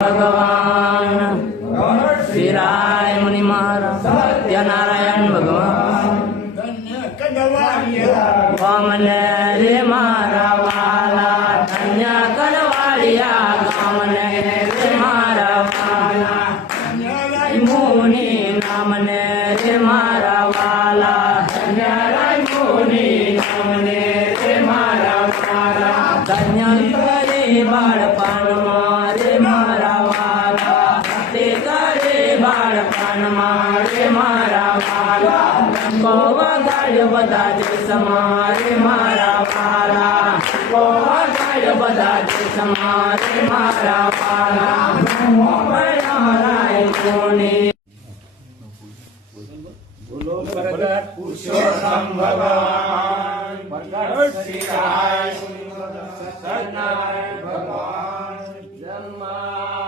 भगवान श्री राय मुनि महाराज सत्यनारायण भगवान वामन रे मारा वाला धन्य कनवाड़िया वामन रे मारा वाला मुनि नामन रे मारा वाला धन्य मुनि नामन रे मारा वाला धन्य करे बाळपण मारे मारा वाला ते करे बाळपण मारे मारा वाला कोवा गाड बदा देश मारे मारा वाला कोवा गाड बदा देश मारे मारा वाला राय कोणी बोलो प्रगट पुरुषोत्तम भगवान प्रगट श्री राय सत्यनारायण